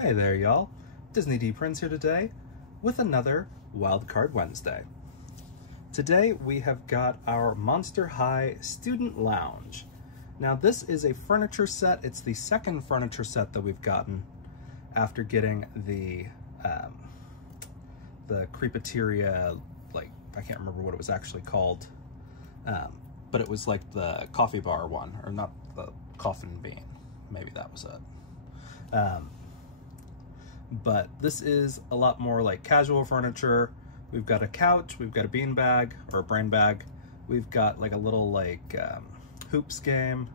Hey there, y'all. Disney D Prince here today with another Wildcard Wednesday. Today we have got our Monster High Student Lounge. Now this is a furniture set. It's the second furniture set that we've gotten after getting the Creepateria, like, I can't remember what it was actually called, but it was like the coffee bar one, or not the coffin bean. Maybe that was it. But this is a lot more like casual furniture. We've got a couch, we've got a bean bag or a brain bag. We've got like a little like hoops game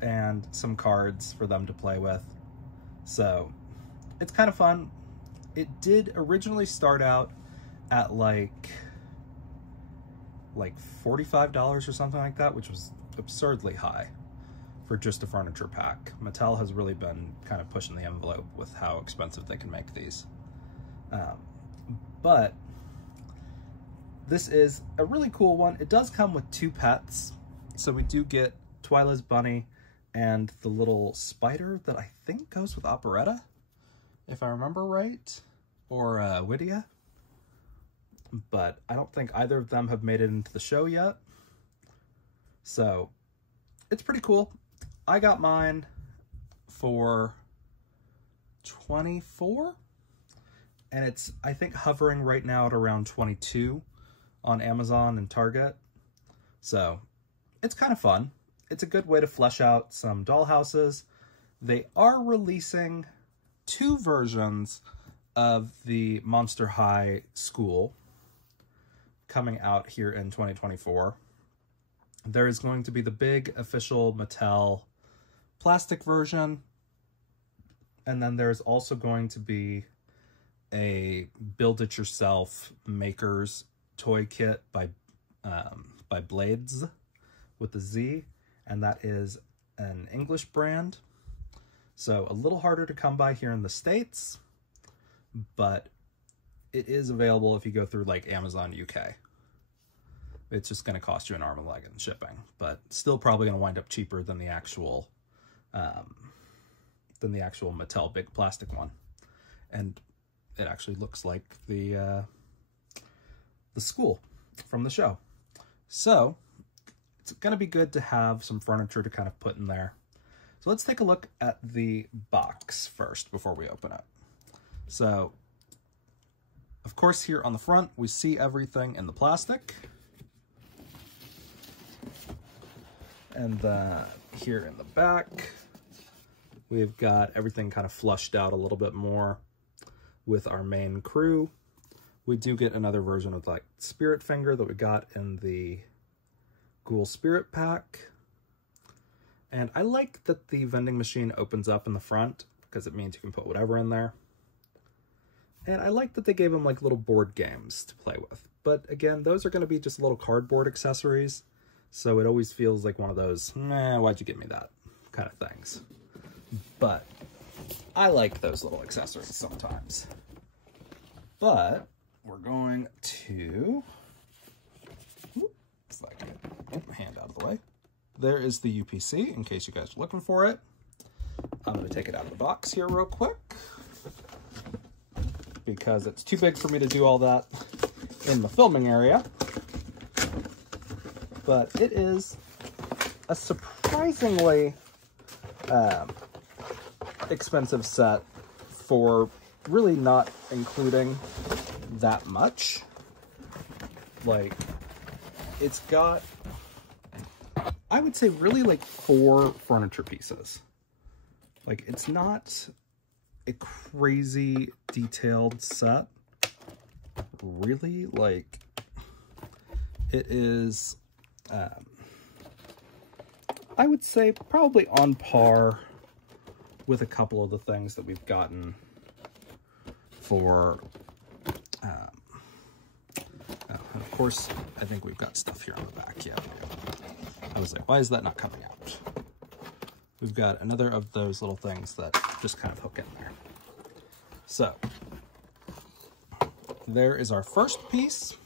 and some cards for them to play with. So it's kind of fun. It did originally start out at like $45 or something like that, which was absurdly high for just a furniture pack. Mattel has really been kind of pushing the envelope with how expensive they can make these. But this is a really cool one. It does come with two pets. So we do get Twyla's bunny and the little spider that I think goes with Operetta, if I remember right, or Whittia. But I don't think either of them have made it into the show yet. So it's pretty cool. I got mine for $24, and it's, I think, hovering right now at around $22 on Amazon and Target. So it's kind of fun. It's a good way to flesh out some dollhouses. They are releasing two versions of the Monster High School coming out here in 2024. There is going to be the big official Mattel plastic version, and then there's also going to be a build-it-yourself makers toy kit by Blades with a Z, and that is an English brand, so a little harder to come by here in the States, but it is available if you go through like Amazon UK. It's just going to cost you an arm and a leg in shipping, but still probably going to wind up cheaper than the actual Mattel big plastic one. And it actually looks like the school from the show. So it's going to be good to have some furniture to kind of put in there. So let's take a look at the box first before we open it. So of course, here on the front, we see everything in the plastic. And then here in the back, we've got everything kind of flushed out a little bit more with our main crew. We do get another version of like Spirit Finger that we got in the Ghoul Spirit pack. And I like that the vending machine opens up in the front because it means you can put whatever in there. And I like that they gave them like little board games to play with. But again, those are going to be just little cardboard accessories. So it always feels like one of those, nah, why'd you give me that kind of things. But I like those little accessories sometimes. But we're going to, if I can get my hand out of the way. There is the UPC in case you guys are looking for it. I'm going to take it out of the box here real quick, because it's too big for me to do all that in the filming area. But it is a surprisingly expensive set for really not including that much. Like, it's got, I would say, really like 4 furniture pieces. Like, it's not a crazy detailed set, really. Like, it is I would say probably on par with a couple of the things that we've gotten for and of course I think we've got stuff here on the back. Yeah, I was like, why is that not coming out? We've got another of those little things that just kind of hook in there. So there is our first piece.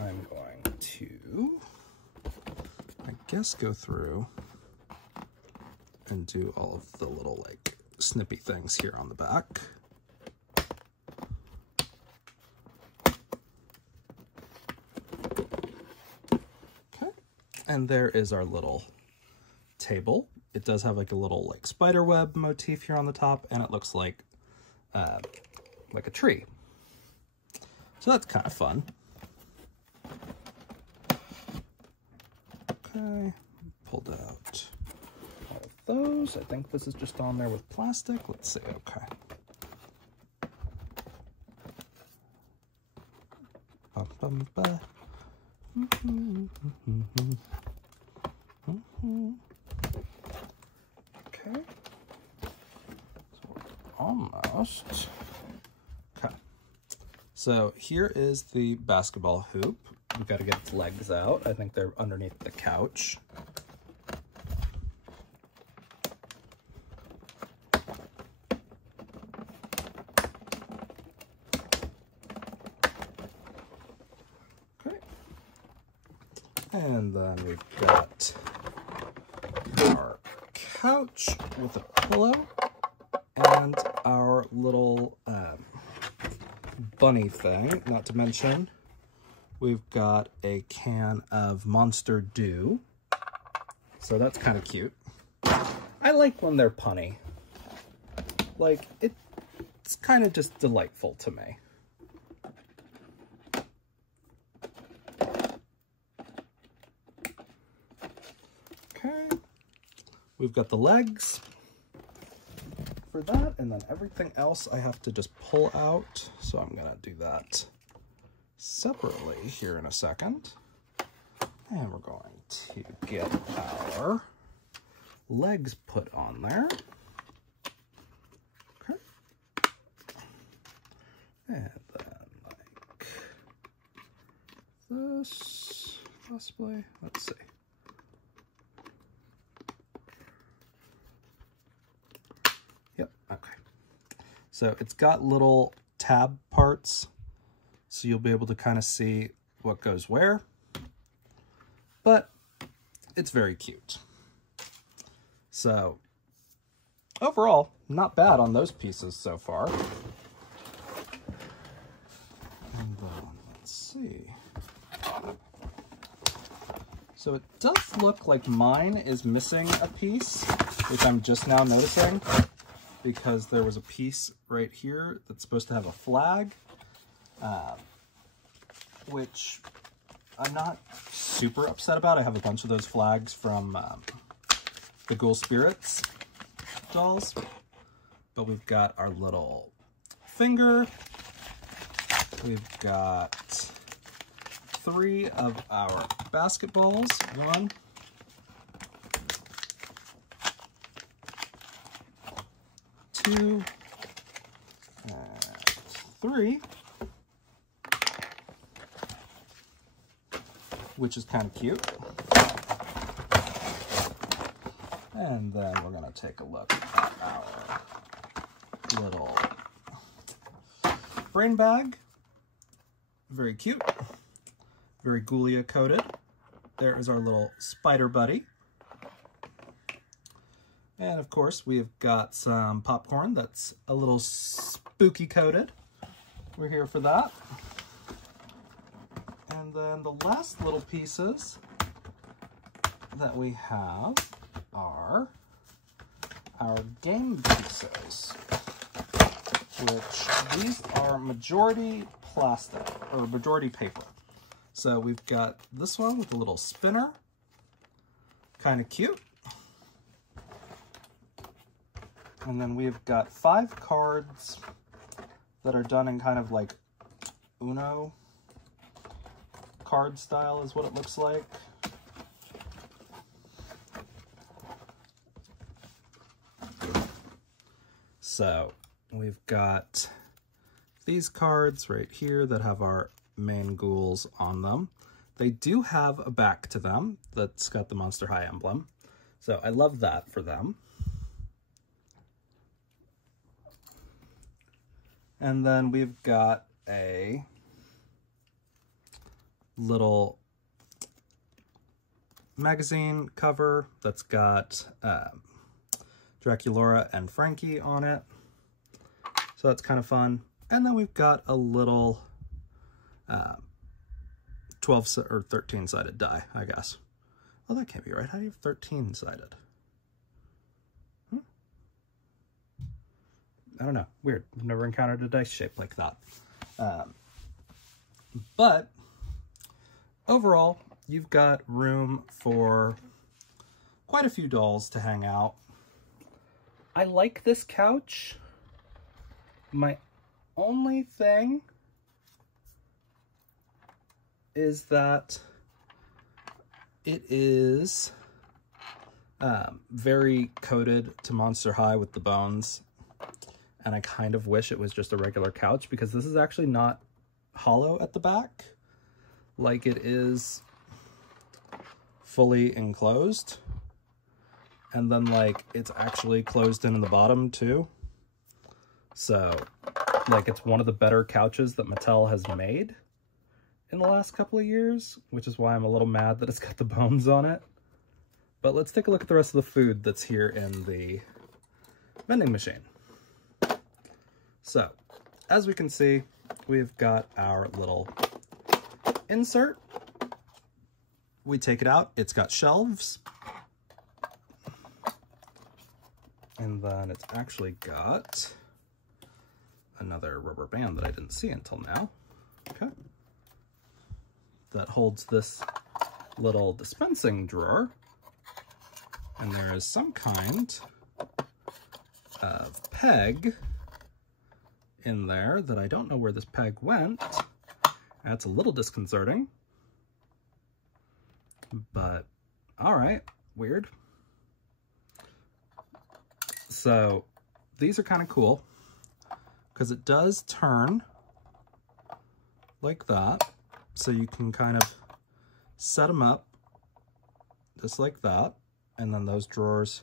I'm going to, I guess, go through and do all of the little like snippy things here on the back. Okay, and there is our little table. It does have like a little like spider web motif here on the top, and it looks like a tree. So that's kind of fun. Okay, pulled out all of those. I think this is just on there with plastic. Let's see, okay. Okay, so we're almost. Okay, so here is the basketball hoop. We've got to get its legs out. I think they're underneath the couch. Okay. And then we've got our couch with a pillow and our little bunny thing, not to mention we've got a can of Monster Dew, so that's kind of cute. I like when they're punny. Like, it's kind of just delightful to me. Okay, we've got the legs for that, and then everything else I have to just pull out, so I'm gonna do that separately here in a second. And we're going to get our legs put on there. Okay. And then like this, possibly. Let's see. Yep, okay. So it's got little tab parts, so you'll be able to kind of see what goes where, but it's very cute. So overall, not bad on those pieces so far. And then let's see. So it does look like mine is missing a piece, which I'm just now noticing, because there was a piece right here that's supposed to have a flag. Which I'm not super upset about. I have a bunch of those flags from the Ghoul Spirits dolls. But we've got our little finger. We've got 3 of our basketballs. 1, 2, and 3. Which is kind of cute. And then we're going to take a look at our little brain bag. Very cute. Very Ghoulia coated. There is our little spider buddy. And of course, we've got some popcorn that's a little spooky coated. We're here for that. And then the last little pieces that we have are our game pieces, which these are majority plastic, or majority paper. So we've got this one with a little spinner, kind of cute. And then we've got 5 cards that are done in kind of like Uno card style is what it looks like. So we've got these cards right here that have our main ghouls on them. They do have a back to them that's got the Monster High emblem. So I love that for them. And then we've got a little magazine cover that's got Draculaura and Frankie on it. So that's kind of fun. And then we've got a little 12 or 13-sided die, I guess. Well, that can't be right. How do you have 13-sided? I don't know. Weird. I've never encountered a dice shape like that. But overall, you've got room for quite a few dolls to hang out. I like this couch. My only thing is that it is very coated to Monster High with the bones, and I kind of wish it was just a regular couch, because this is actually not hollow at the back like it is fully enclosed, and then like it's actually closed in the bottom too. So like it's one of the better couches that Mattel has made in the last couple of years, which is why I'm a little mad that it's got the bones on it. But let's take a look at the rest of the food that's here in the vending machine. So, as we can see, we've got our little insert. We take it out, it's got shelves. And then it's actually got another rubber band that I didn't see until now. Okay. That holds this little dispensing drawer. And there is some kind of peg in there that I don't know where this peg went. That's a little disconcerting. But, all right, weird. So, these are kind of cool because it does turn like that. So you can kind of set them up just like that, and then those drawers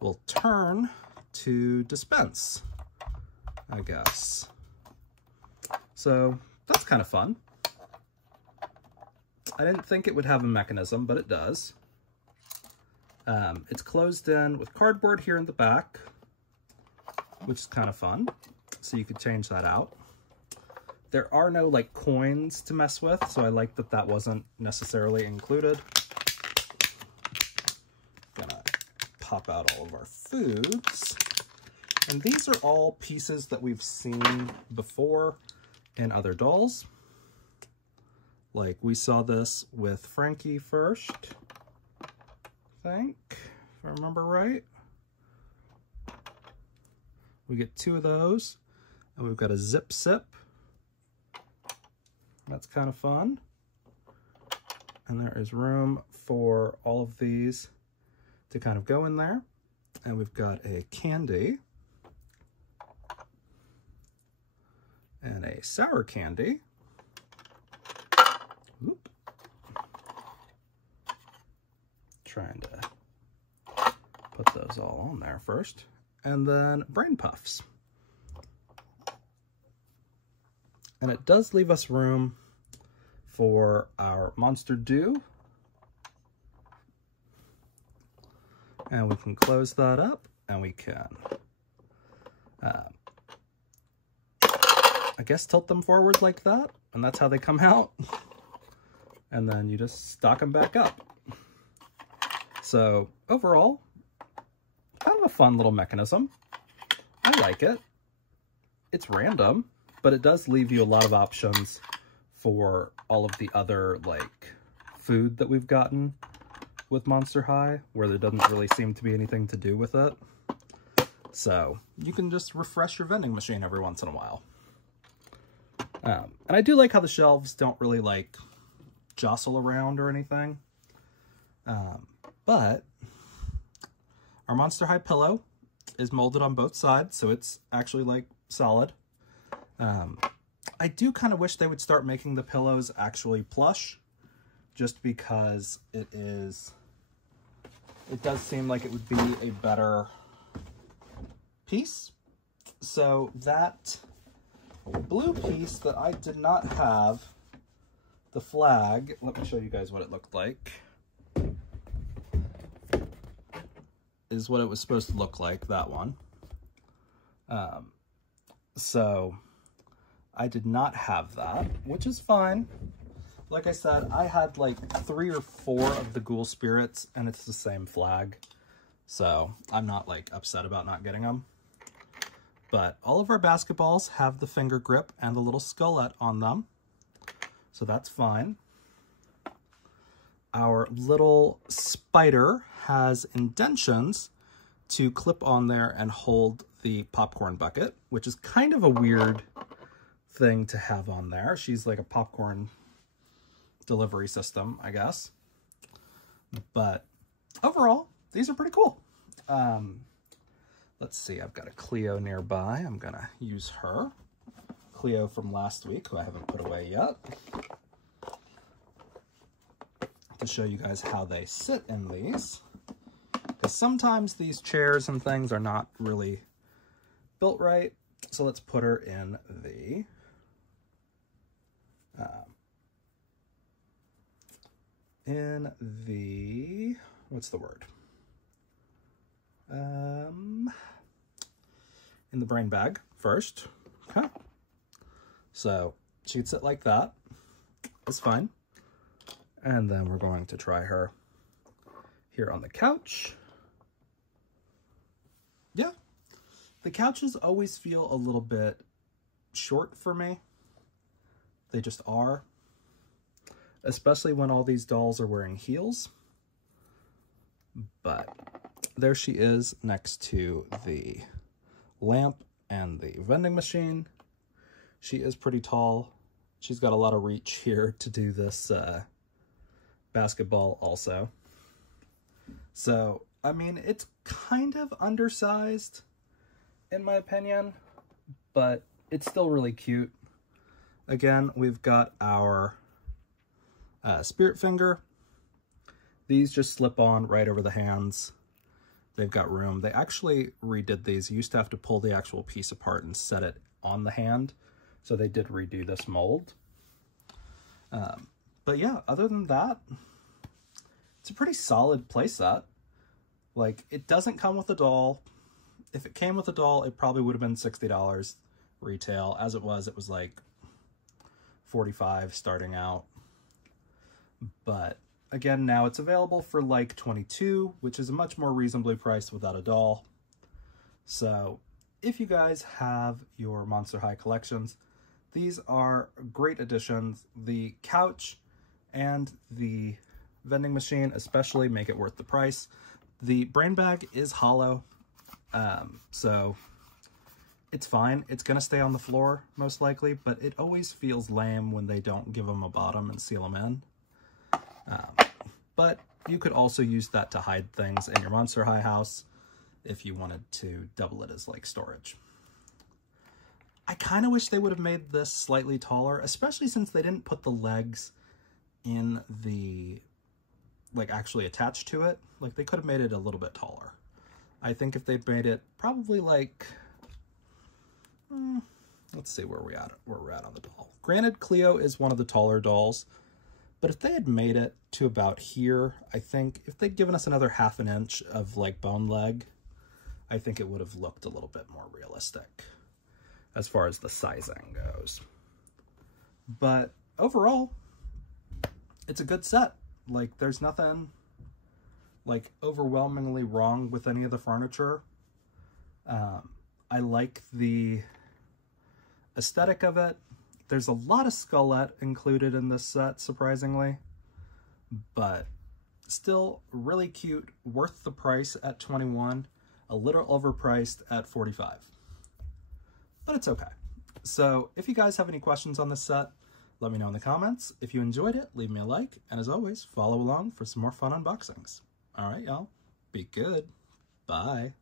will turn to dispense, I guess. So that's kind of fun. I didn't think it would have a mechanism, but it does. It's closed in with cardboard here in the back, which is kind of fun. So you could change that out. There are no like coins to mess with, so I like that that wasn't necessarily included. Gonna pop out all of our foods. And these are all pieces that we've seen before in other dolls. Like we saw this with Frankie first, I think, if I remember right. We get 2 of those, and we've got a Zip Sip. That's kind of fun. And there is room for all of these to kind of go in there. And we've got a candy and a sour candy. Oop. Trying to put those all on there first. And then Brain Puffs. And it does leave us room for our Monster Dew. And we can close that up, and we can, I guess, tilt them forward like that, and that's how they come out. And then you just stock them back up. So overall, kind of a fun little mechanism. I like it. It's random, but it does leave you a lot of options for all of the other like food that we've gotten with Monster High, where there doesn't really seem to be anything to do with it. So you can just refresh your vending machine every once in a while. And I do like how the shelves don't really like jostle around or anything. But our Monster High pillow is molded on both sides, so it's actually like solid. I do kind of wish they would start making the pillows actually plush, just because it does seem like it would be a better piece. So that blue piece that I did not have, the flag, let me show you guys what it looked like, is what it was supposed to look like, that one. So I did not have that, which is fine. Like I said, I had like 3 or 4 of the Ghoul Spirits, and it's the same flag. So I'm not like upset about not getting them. But all of our basketballs have the finger grip and the little skullet on them. So that's fine. Our little spider has indentions to clip on there and hold the popcorn bucket, which is kind of a weird thing to have on there. She's like a popcorn delivery system, I guess. But overall, these are pretty cool. Let's see, I've got a Cleo nearby. I'm gonna use her. Cleo from last week, who I haven't put away yet, to show you guys how they sit in these. Because sometimes these chairs and things are not really built right. So let's put her in the, what's the word? In the brain bag first. Okay. So she'd sit like that. It's fine. And then we're going to try her here on the couch. Yeah. The couches always feel a little bit short for me. They just are. Especially when all these dolls are wearing heels. But there she is next to the lamp and the vending machine. She is pretty tall. She's got a lot of reach here to do this basketball also. So, I mean, it's kind of undersized in my opinion, but it's still really cute. Again, we've got our spirit finger. These just slip on right over the hands. They've got room. They actually redid these. You used to have to pull the actual piece apart and set it on the hand. So they did redo this mold. But yeah, other than that, it's a pretty solid playset. Like, it doesn't come with a doll. If it came with a doll, it probably would have been $60 retail. As it was like $45 starting out. But again, now it's available for like $22, which is a much more reasonably priced without a doll. So if you guys have your Monster High collections, these are great additions. The couch and the vending machine especially make it worth the price. The brain bag is hollow, so it's fine. It's going to stay on the floor most likely, but it always feels lame when they don't give them a bottom and seal them in. But you could also use that to hide things in your Monster High house if you wanted to double it as like storage. I kind of wish they would have made this slightly taller, especially since they didn't put the legs in the, like, actually attached to it. Like, they could have made it a little bit taller. I think if they'd made it probably like, let's see where we're at on the doll. Granted, Cleo is one of the taller dolls, but if they had made it to about here, I think if they'd given us another ½ an inch of like bone leg, I think it would have looked a little bit more realistic as far as the sizing goes. But overall, it's a good set. Like, there's nothing like overwhelmingly wrong with any of the furniture. I like the aesthetic of it. There's a lot of skullet included in this set, surprisingly, but still really cute, worth the price at $21, a little overpriced at $45. But it's okay. So if you guys have any questions on this set, let me know in the comments. If you enjoyed it, leave me a like, and as always, follow along for some more fun unboxings. All right, y'all, be good. Bye.